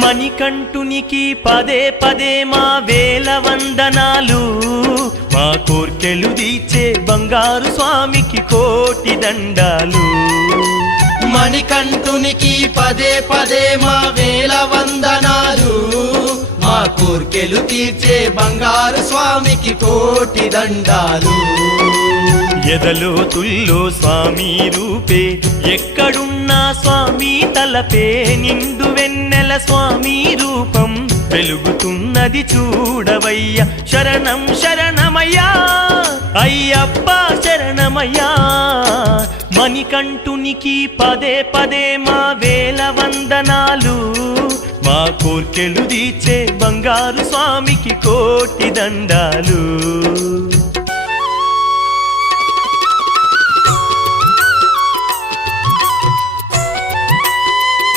మణికంఠునికి పదే పదే మా వేల వందనాలు, మా కోర్కెలు తీర్చే బంగారు స్వామికి కోటి దండాలు. మణికంఠునికి పదే పదే మా వేల వందనాలు, మా కోర్కెలు తీర్చే బంగారు స్వామికి కోటి దండాలు. ఎదలో తుల్లో స్వామి రూపే, ఎక్కడున్నా స్వామి తలపే, నిండు వెన్నెల స్వామి రూపం వెలుగుతున్నది చూడవయ్యా. శరణం శరణమయ్యా అయ్యప్ప శరణమయ్యా. మణికంఠునికి పదే పదే మా వేల వందనాలు, మా కోర్కెలు తీర్చే బంగారు స్వామికి కోటి దండాలు.